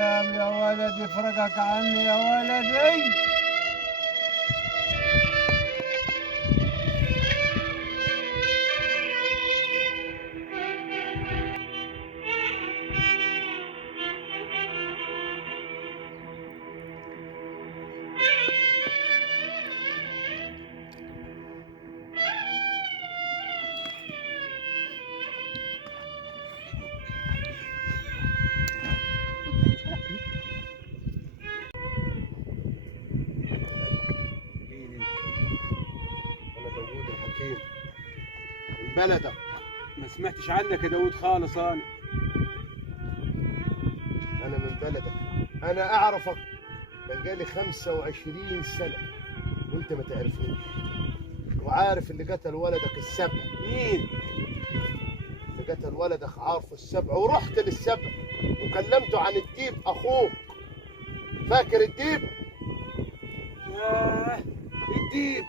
السلام يا ولدي، فرقك عني يا ولدي. أنا داوود الحكيم من بلدك. ما سمعتش عنك يا داوود خالص. أنا من بلدك، أنا أعرفك بقالي 25 سنة وأنت ما تعرفنيش، وعارف اللي قتل ولدك السبع. مين؟ اللي قتل ولدك عارفه السبع، ورحت للسبع وكلمته عن الديب أخوك. فاكر الديب؟ ياه، الديب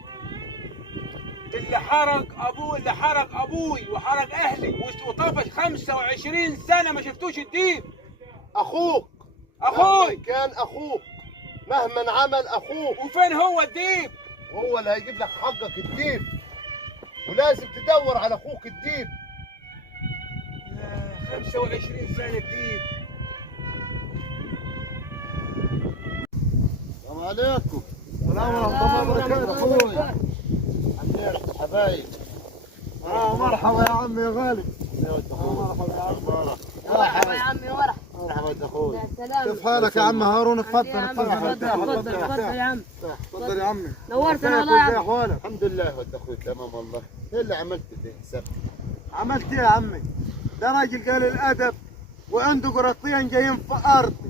اللي حرق ابوه، اللي حرق ابوي وحرق اهلي وطفش 25 سنه ما شفتوش الديب. أخوك، اخوي مهما كان أخوك، مهما عمل أخوك. وفين هو الديب؟ هو اللي هيجيب لك حقك الديب، ولازم تدور على أخوك الديب. ياه، 25 سنه الديب. السلام عليكم. السلام ورحمة الله وبركاته. أخوي عمير حبايب. مرحبا يا عمي يا غالي. مرحبا يا عمي. مرحبا يا عمي ورح. مرحبا يا اخوي. يا سلام. كيف حالك يا عم هارون؟ تفضل يا عم، تفضل تفضل يا عم. تفضل يا عمي. نورتنا والله يا عم. احوالك؟ الحمد لله ود اخوي تمام والله. ايه اللي عملت ده حساب؟ عملت ايه يا عمي؟ ده راجل قال الادب وعنده قرطين جايين في ارضي،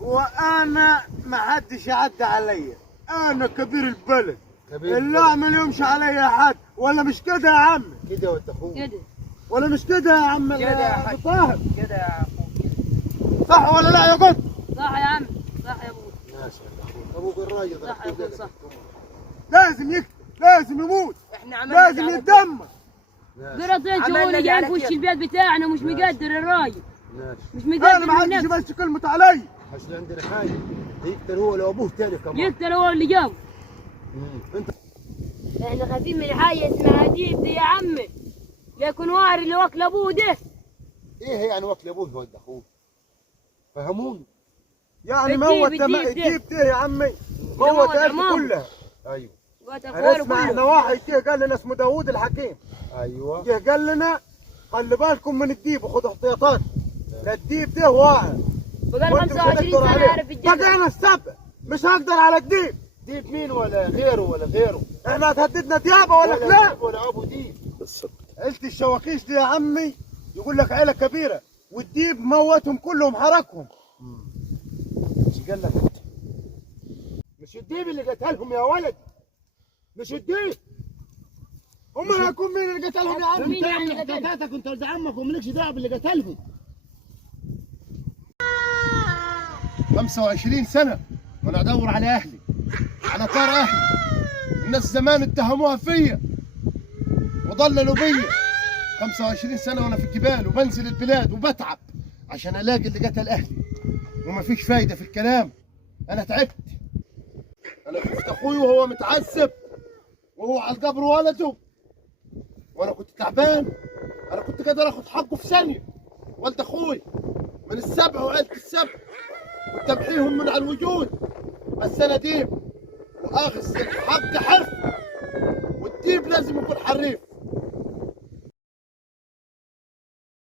وانا ما حدش يعدي عليا، انا كبير البلد كبير اللي اعمل يمشي عليا حد، ولا مش كده يا عمي؟ كده ود اخوي. كده ولا مش كده يا عم كده يا حاج. طاهر؟ كده يا اخوي. صح ولا لا يا قط؟ صح يا عم، صح يا ابوي. ماشي يا اخوي. ابوك الراجل صح يا أخوي، صح. لازم يقتل، لازم يموت، احنا عملنا لازم يتدمر. قرطين شغل جاي في وش البيت بتاعنا ومش مقدر الراجل، ماشي. مش انا مقدر ما من حدش نفسه. يمشي كلمته علي. عشان عندنا حاجه يقتل هو لو ابوه تاني كمان. يقتل هو اللي جابه. انت احنا خايفين من حاجه اسمها ديب دي يا عمي، لكن وار اللي واكل ابوه ده. ايه هي يعني وكل ابوه ود اخوه؟ فهموني. يعني موت الديب الديب ده يا عمي، موت عيلته عمامه. كلها. ايوه قتل انا اخواله اسمع، احنا كله. واحد جه قال لنا اسمه داوود الحكيم، ايوه. جه قال لنا خلي بالكم من الديب وخذوا احتياطات، لا الديب ده واعي بقال وانتم مش 25 هتقدروا سنه عليه. يعرف الجبل. بقى انا السبع مش هقدر على الديب. ديب مين ولا غيره ولا غيره؟ احنا هتهددنا ديابه ولا لا؟ ديب ولا ابو ديب. عيلة الشواكيش دي يا عمي يقول لك عيله كبيره، والديب موتهم كلهم حرقهم. مش قال لك انت؟ مش الديب اللي قتلهم يا ولد، مش الديب. امال هيكون مين اللي قتلهم يا عمي؟ مين يعني اللي قتل؟ حكايتك انت ولد عمك ومالكش دعوه باللي قتلهم. 25 سنه وانا ادور على اهلي، على طار اهلي. الناس زمان اتهموها فيا وضللوا بيا. 25 سنه وانا في الجبال وبنزل البلاد وبتعب عشان الاقي اللي قتل اهلي، ومفيش فايده في الكلام. انا تعبت. انا شفت اخوي وهو متعذب وهو على القبر ولده، وانا كنت تعبان. انا كنت قادر اخد حقه في ثانيه. ولد اخوي من السبع وعيله السبع كنت امحيهم من على الوجود، بس انا ديب واخذ الحق حرف، والديب لازم يكون حريف.